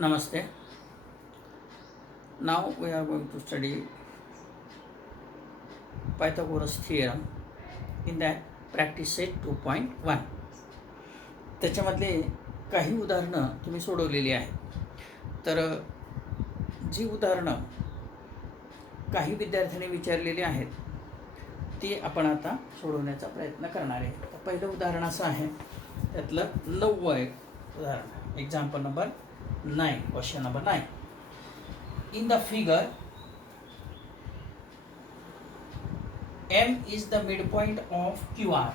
Namaste. Now we are going to study Pythagoras theorem in that practice set 2.1. त्याच्यामधले काही उदाहरणं तुम्ही सोडवलेली आहेत. तर जी उदाहरणं काही विद्यार्थ्यांनी विचारलेली आहेत ती आपण आता सोडवण्याचा प्रयत्न करणार आहे. तर पहिलं उदाहरण असं आहे, त्यातलं 9वं उदाहरण, example number 9, question number 9. In the figure, M is the midpoint of QR.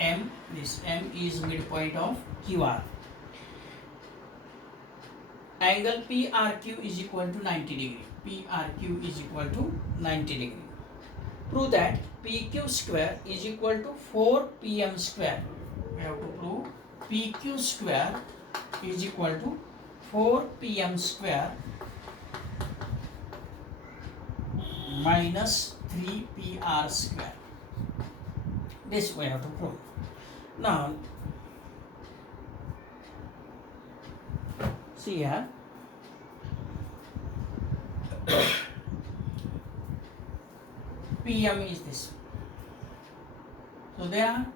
M is midpoint of QR. Angle PRQ is equal to 90 degree. PRQ is equal to 90 degree. Prove that PQ square is equal to 4PM square. We have to prove PQ square is equal to 4PM square minus 3PR square. This we have to prove. Now, see here. PM is this. So there are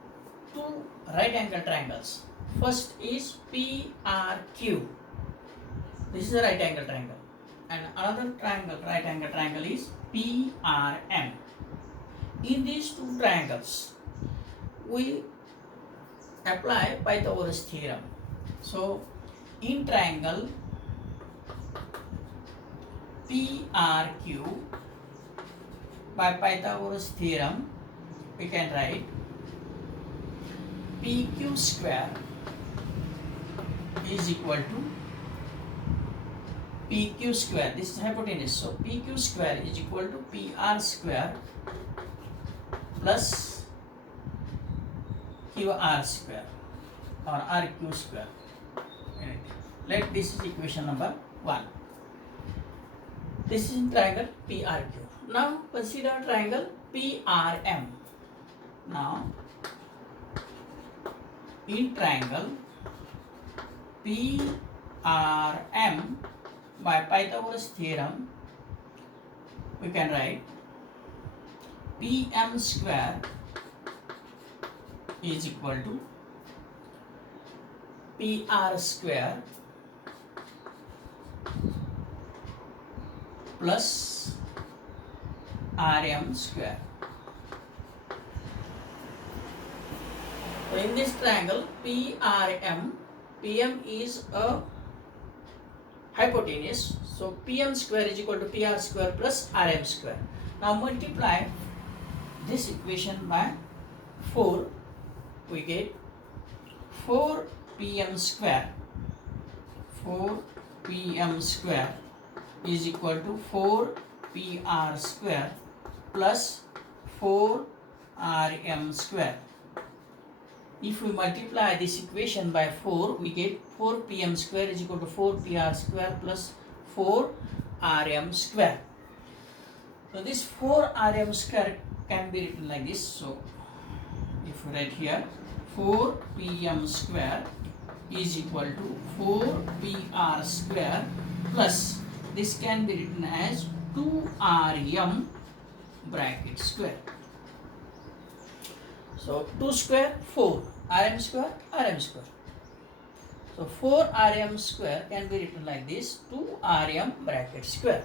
two right angle triangles. First is PRQ. This is a right angle triangle. And another triangle, right angle triangle is PRM. In these two triangles, we apply Pythagoras theorem. So, in triangle PRQ, by Pythagoras theorem, we can write PQ square is equal to PQ square. This is hypotenuse. So PQ square is equal to PR square plus QR square or RQ square. Let this is equation number 1. This is in triangle PRQ. Now consider triangle PRM. Now in triangle PRM, by Pythagoras theorem, we can write PM square is equal to PR square plus RM square. So in this triangle PRM, PM is a hypotenuse, so PM square is equal to PR square plus RM square. Now multiply this equation by 4, we get 4PM square. 4PM square is equal to 4PR square plus 4RM square. If we multiply this equation by 4, we get 4PM square is equal to 4PR square plus 4RM square. So this 4RM square can be written like this. So if we write here 4PM square is equal to 4PR square plus, this can be written as 2RM bracket square. So 2 square 4, RM square, RM square. So 4RM square can be written like this, 2RM bracket square.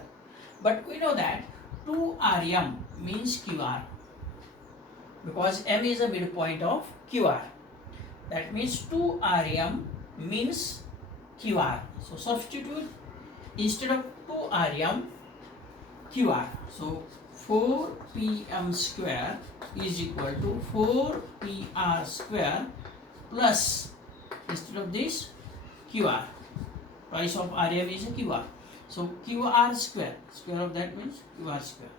But we know that 2RM means QR, because M is a midpoint of QR. That means 2RM means QR. So substitute instead of 2RM, QR. So 4PM square is equal to 4PR square plus, instead of this, QR. Price of RM is a QR. So QR square, square of that means QR square.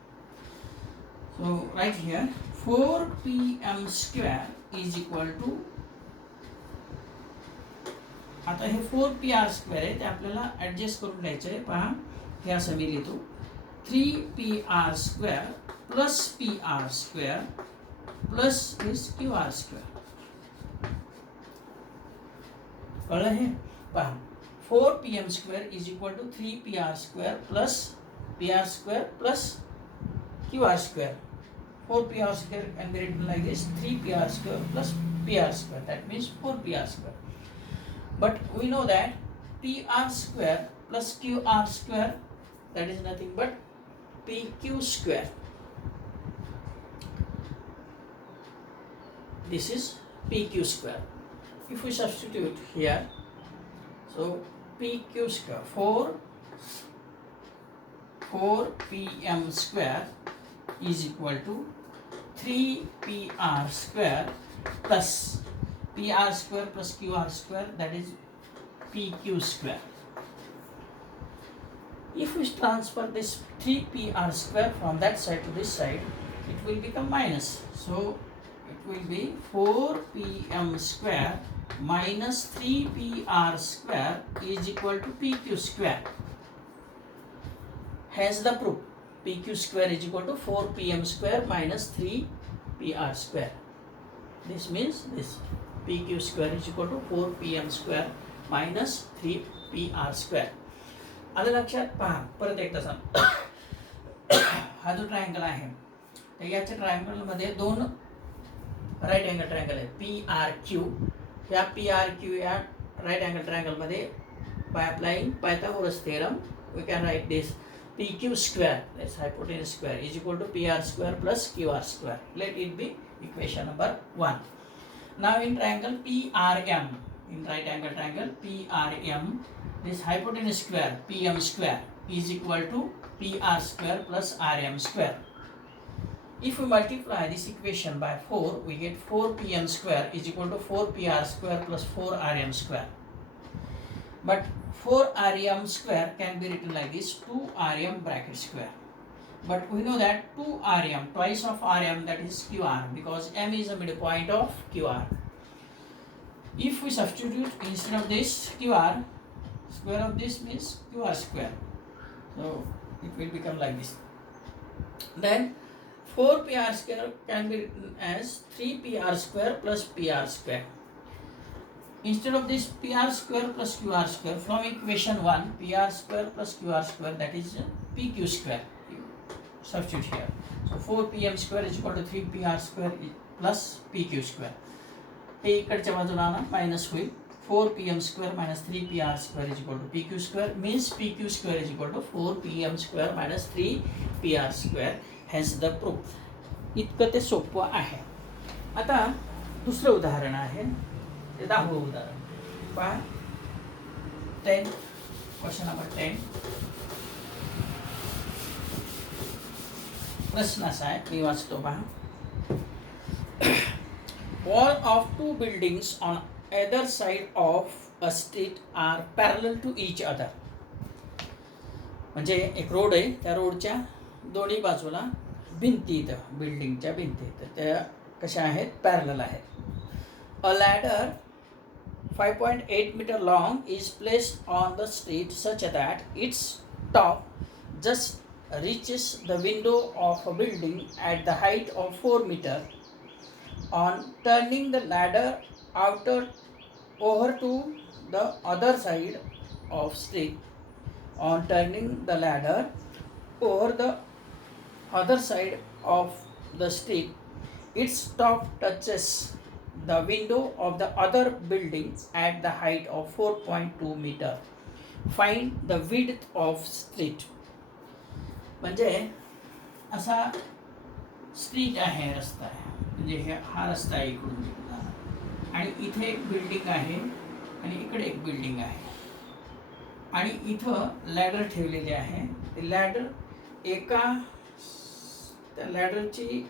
So right here 4PM square is equal to, आता हे 4PR square आहे ते आपल्याला adjust करून घ्यायचं आहे. पहा हे असं मी लिहितो 3PR square plus PR square plus this QR square. कळलं हे? पहा 4pm square is equal to 3pr square plus pr square plus qr square. 4pr square can be written like this, 3pr square plus pr square, that means 4pr square. But we know that pr square plus qr square, that is nothing but pq square. This is pq square. If we substitute here, so pq square 4pm square is equal to 3pr square plus pr square plus qr square, that is pq square. If we transfer this 3pr square from that side to this side, it will become minus. So it will be 4pm square minus 3pr square is equal to pq square. Hence the proof, pq square is equal to 4pm square minus 3pr square. This means this pq square is equal to 4pm square minus 3pr square. आलं लक्षात? पहा परत एकदा सांग. हा जो triangle आहे तर याच्या ट्रायंगलमध्ये दोन राईट अँगल ट्रायंगल आहे, PRQ. या PRQ या राईट अँगल ट्रायंगलमध्ये by applying Pythagoras theorem we can write this PQ square, that's hypotenuse square, is equal to PR square plus QR square. Let it be equation number 1. Now in triangle PRM, in right angle triangle PRM, this hypotenuse square PM square is equal to PR square plus RM square. If we multiply this equation by 4, we get 4pm square is equal to 4pr square plus 4rm square. But 4rm square can be written like this, 2rm bracket square. But we know that 2rm, twice of rm, that is qr, because m is the midpoint of qr. If we substitute instead of this qr, square of this means qr square. So it will become like this. Then 4pr square can be written as 3pr square plus pr square. Instead of this pr square plus qr square, from equation 1, pr square plus qr square, that is pq square. Substitute here. So 4pm square is equal to 3pr square plus pq square. हे इकडच्या बाजूला आणा, minus होईल. 4pm square minus 3pr square is equal to pq square, means pq square is equal to 4pm square minus 3pr square. Hence the proof. इतकं ते सोपं आहे. आता दुसरं उदाहरण आहे, ते 10वं उदाहरण पहा. 10, क्वेश्चन नंबर 10. प्रश्न असा आहे, मी वाचतो पहा. Wall of two buildings on either side of a street are parallel to each other. म्हणजे एक रोड आहे, त्या रोडच्या दोन्ही बाजूला भिंती आहेत, बिल्डिंगच्या भिंती आहेत, त्या कशा आहेत, पॅरलल आहेत. A ladder 5.8 meter long is placed on the street such that its top just reaches the window of a building at the height of 4 meter. On turning the ladder over to the other side of street, on turning the ladder over the other side of the street, its top touches the window of the other building at the height of 4.2 meter. Find the width of street. म्हणजे असा street आहे, रस्ता आहे, म्हणजे हा रस्ता आहे इकडून तिकडून, आणि इथे एक बिल्डिंग आहे आणि इकडे एक बिल्डिंग आहे, आणि इथं लॅडर ठेवलेली आहे. ते लॅडर त्या लॅडरची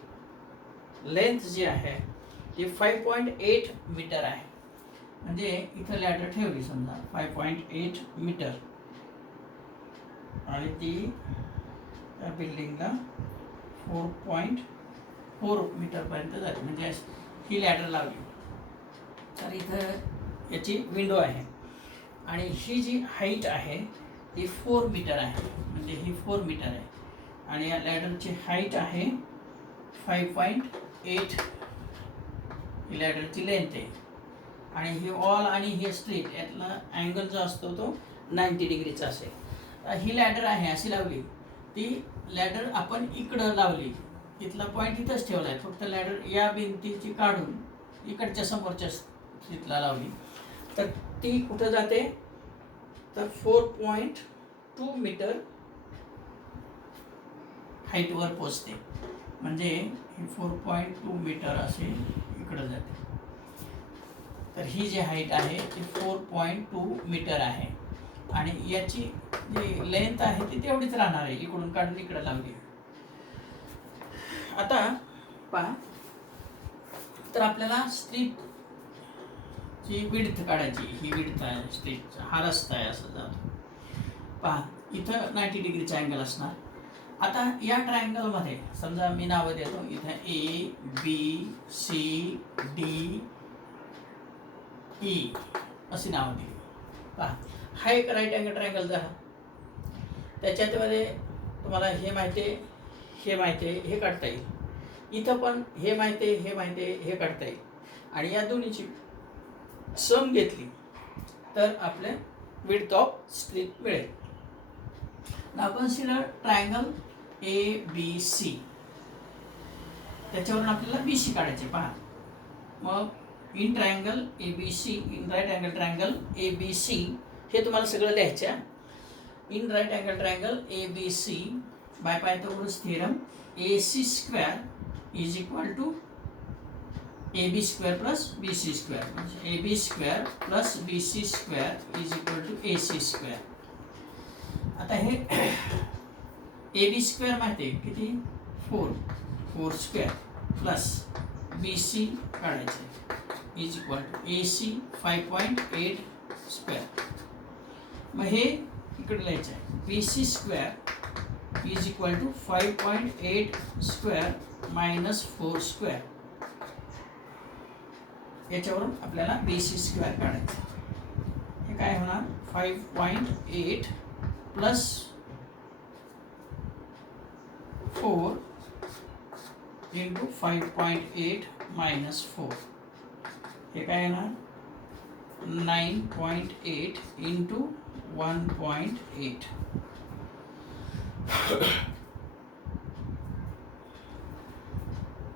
लेंथ जी आहे ती 5.8 मीटर आहे. म्हणजे इथं लॅडर ठेवली समजा 5.8 मीटर, आणि ती त्या बिल्डिंगला 4.4 मीटरपर्यंत जाते. म्हणजे ही लॅडर लावली तर इथं याची विंडो आहे, आणि ही जी हाईट आहे ती 4 मीटर आहे. म्हणजे ही 4 मीटर आहे, आणि या लॅडरची हाईट आहे 5.8. ही लॅडरची लेंथ आहे. आणि हे ऑल आणि हे स्ट्रेट यातला अँगल जो असतो तो 90 डिग्रीचा असेल. ही लॅडर आहे अशी लावली, ती लॅडर आपण इकडं लावली, इथला पॉईंट इथंच ठेवला आहे, फक्त लॅडर या भिंतीची काढून इकडच्या समोरच्या स्थितला लावली, तर ती कुठं जाते, तर 4.2 मीटर हाईटवर पोचते. म्हणजे हे 4.2 मीटर असे इकडं जाते. तर ही जी हाईट आहे ती 4.2 मीटर आहे आणि याची जी लेंथ आहे ती तेवढीच राहणार आहे, इकडून काढून इकडे लावली. आता पहा, तर आपल्याला स्ट्रीपची विड्थ काढायची. ही विड्थ आहे स्ट्रीपचा, हा रस्ता आहे असं जातो. पहा इथं 90 डिग्रीचा अँगल असणार. आता या ट्रायंगलमध्ये समजा मी नावं देतो, इथं ABCDE अशी नावं दिली. पहा हा एक राईट अँगल ट्रायंगल झाला. त्याच्यामध्ये तुम्हाला हे माहिती आहे, हे माहिती आहे, हे काढता येईल. इथं पण हे माहिती आहे, हे माहिती आहे, हे काढता येईल. आणि या दोन्हीची सम घेतली तर आपले विड्थ ऑफ स्ट्रीप मिळेल. Now consider triangle ABC. त्याच्यावरून आपल्याला BC काढायचे. पहा मग in triangle ABC, in right angle triangle ABC, हे तुम्हाला सगळं लिहायचं. In right angle triangle ABC by Pythagoras theorem AC square is equal to AB square plus BC square. म्हणजे AB square plus BC square is equal to AC square. आता हे AB square माहिती आहे किती, 4 स्क्वेअर प्लस BC काढायचे is equal to AC 5.8 square. मग हे इकडे लिहायचं आहे, BC square is equal to 5.8 square minus 4 square. याच्यावरून आपल्याला BC स्क्वेअर काढायचं. हे काय होणार, 5.8 प्लस 4 इंटू 5.8 मायनस 4. हे काय येणार, 9.8 इंटू 1.8.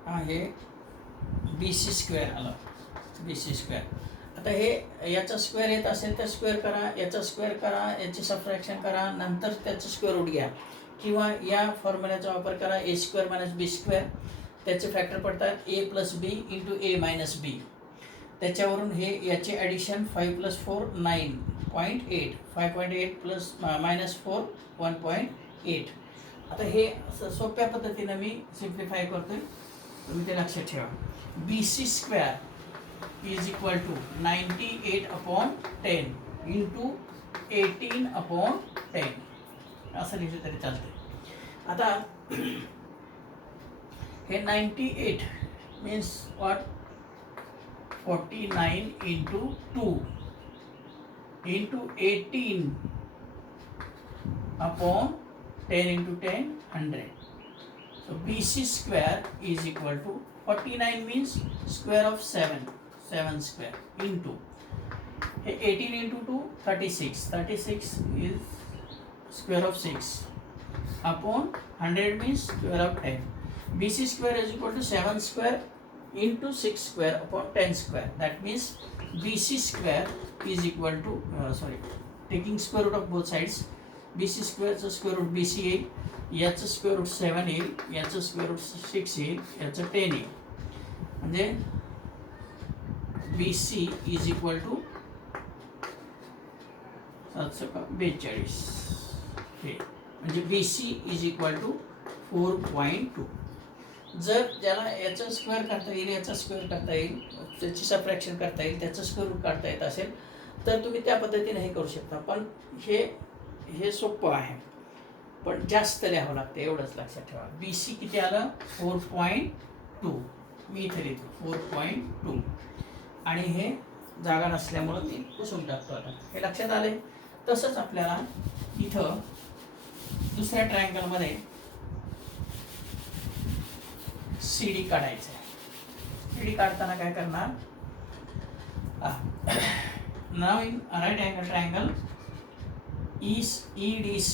आहे BC स्क्वेअर आला, BC स्क्वेअर. आता हे याचा स्क्वेअर येत असेल तर स्क्वेअर करा, याचा स्क्वेअर करा, याची सबट्रॅक्शन करा, नंतर त्याचं स्क्वेअर रूट घ्या, किंवा या फॉर्म्युल्याचा वापर करा, A square minus B square. त्याचे फॅक्टर पडतात A plus B into A minus B. त्याच्यावरून हे याचे ॲडिशन 5 प्लस 4 9.8, 5.8 प्लस मायनस 4 1.8. आता हे सोप्या पद्धतीनं मी सिम्प्लिफाय करतोय, तुम्ही ते लक्षात ठेवा. BC square is equal to 98/10 into 18/10 असं लिहिलं तरी चालतं. आता हे 98 means what, 49 into 2 into 18/10 into 10 100. So BC square is equal to 49 means square of 7 square into 18 into 2 36 is square of 6 upon 100 means square of 10. BC square is equal to 7 square into 6 square upon 10 square. That means BC square is equal to taking square root of both sides, BC square चं square root BC येईल, याचं square route 7 येईल, याचं square route 6 येईल, याचं 10 येईल. म्हणजे BC is equal to 742. हे म्हणजे BC इज इक्वल टू 4.2. जर ज्याला याचं स्क्वेअर करता येईल, याचं स्क्वेअर करता येईल, त्याची सबट्रॅक्शन करता येईल, त्याचं स्क्वेअर रूट काढता येत असेल तर तुम्ही त्या पद्धतीने हे करू शकता. पण हे सोपं आहे, पण जास्त लिहावं लागतं, एवढंच लक्षात ठेवा. BC किती आलं, 4.2. मी इथे लिहितो 4.2 आणि हे जागा नसल्यामुळं मी पुसून टाकतो. आता हे लक्षात आले. तसंच आपल्याला इथं दुसऱ्या ट्रायंगलमध्ये CD काढायचं आहे. CD काढताना काय करणार, Now in a right angle triangle is EDC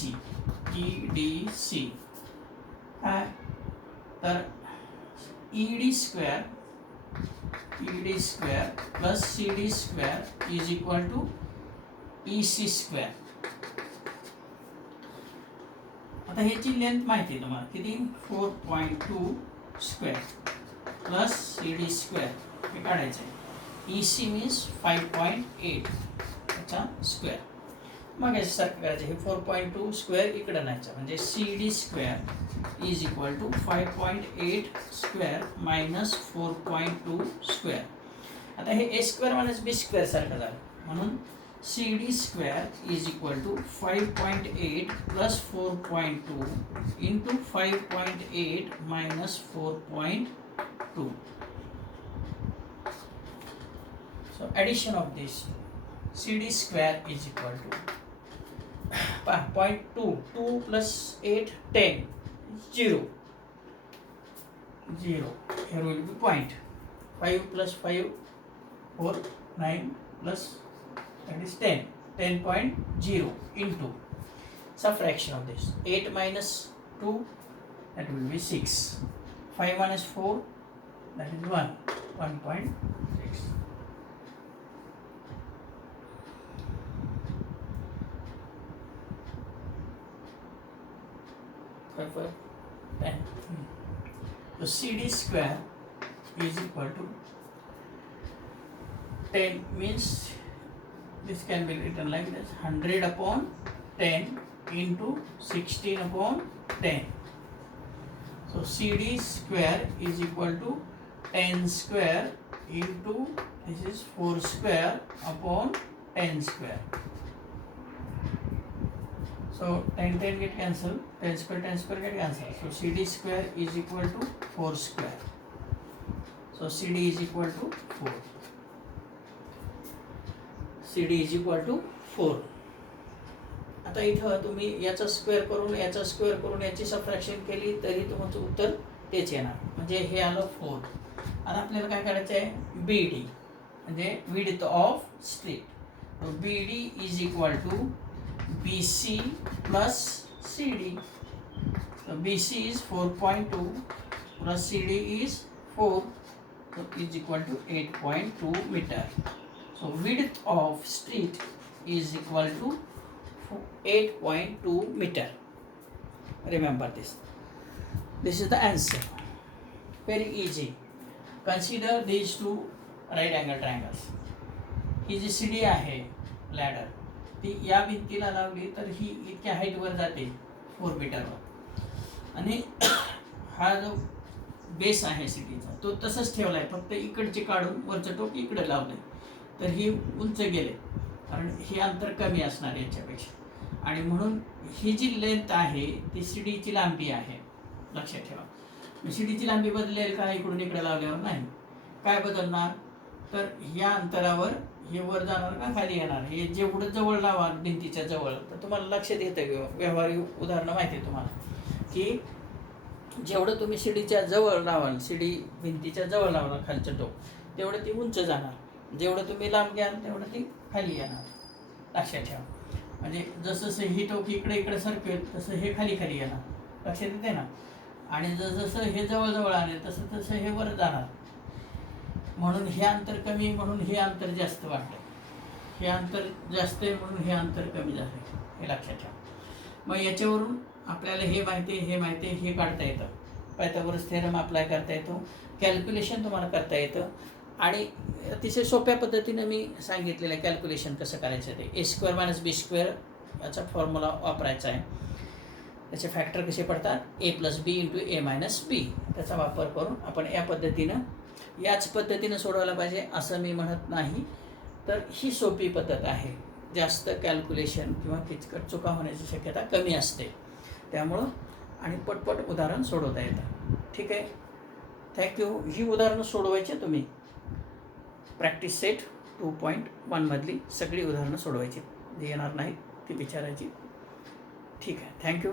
काय तर ED square plus CD square is equal to EC square. आता ह्याची लेंथ माहिती आहे तुम्हाला किती 4.2 स्क्वेअर प्लस CD स्क्वेअर हे काढायचं आहे. EC मीन्स 5.8 त्याचा स्क्वेअर. मग याच्यासारखं करायचं हे 4.2 स्क्वेअर इकडं न्यायचं म्हणजे CD square is equal to 5.8 square minus 4.2 square. आता हे A square minus B square सारखं झालं म्हणून CD square is equal to 5.8 plus 4.2 into 5.8 minus 4.2. So addition of this CD square is equal to 0.2 2 plus 8 10 0 here will be point 5 plus 5 4 9 plus that is 10.0 into subtraction of this 8 minus 2 that will be 6 5 minus 4 that is 1.6 5 10. So CD square is equal to 10 means this can be written like this 100 upon 10 into 16 upon 10. So CD square is equal to 10 square into this is 4 square upon 10 square. So 10 get cancelled, 10 square get cancelled. So CD square is equal to 4 square. So CD is equal to 4. CD is equal to 4. आता इथं तुम्ही याचा square करून याची subtraction केली तरी तुमचं उत्तर तेच येणार म्हणजे हे आलं 4. आता आपल्याला काय करायचं आहे BD म्हणजे width of street. BD is equal to BC plus CD. So BC is 4.2 plus CD is 4, so is equal to 8.2 meter. So width of street is equal to 8.2 meter. Remember this. This is the answer. Very easy. Consider these two right angle triangles. He G CD आहे ladder ती या भिंतीला लावली तर ही इतक्या हाईटवर जाते 4 मीटरवर आणि हा जो बेस आहे सिटीचा तो तसंच ठेवला आहे फक्त इकडचे काढून वरचं टोक इकडे लावलं तर ही उंच गेले कारण हे अंतर कमी असणार याच्यापेक्षा आणि म्हणून ही जी लेंथ आहे ती सीडीची लांबी आहे लक्षात ठेवा. सीडीची लांबी बदलेल का इकडून इकडे लावल्यावर नाही. काय बदलणार तर या अंतरावर हे वर जाणार का खाली येणार हे जेवढं जवळ लावा भिंतीच्या जवळ तर तुम्हाला लक्षात येतं व्यावहारिक उदाहरणं माहिती आहे तुम्हाला की जेवढं तुम्ही शिडीच्या जवळ लावाल शिडी भिंतीच्या जवळ लावाल खालचं टोक तेवढं ती उंच जाणार जेवढं तुम्ही लांब घ्याल तेवढं ती खाली येणार. लक्षात ठेवा म्हणजे जसं ही टोक इकडे सरकेल तसं हे खाली येणार लक्षात येते ना आणि जसं हे जवळ आणेल तसं हे वर जाणार म्हणून हे अंतर कमी म्हणून हे अंतर जास्त वाढलं हे अंतर जास्त आहे म्हणून हे अंतर कमी झालं हे लक्षात ठेवा. मग याच्यावरून आपल्याला हे माहिती हे काढता येतं पायथागोरस थेरम अप्लाय करता येतो कॅल्क्युलेशन तुम्हाला करता येतं आणि अतिशय सोप्या पद्धतीनं मी सांगितलेलं आहे कॅल्क्युलेशन कसं करायचं ते ए स्क्वेअर मायनस बी स्क्वेअर याचा फॉर्म्युला वापरायचा आहे. त्याचे फॅक्टर कसे पडतात ए प्लस बी इंटू ए मायनस बी त्याचा वापर करून आपण याच पद्धतीनं सोडवायला पाहिजे असं मी म्हणत नाही तर ही सोपी पद्धत आहे. जास्त कॅल्क्युलेशन किंवा किचकट चुका होण्याची शक्यता कमी असते त्यामुळं आणि पटपट उदाहरण सोडवता येतं. ठीक आहे थँक्यू. ही उदाहरणं सोडवायची तुम्ही प्रॅक्टिस सेट 2.1 मधली सगळी उदाहरणं सोडवायची जी येणार नाहीत ती विचारायची. ठीक आहे थँक्यू.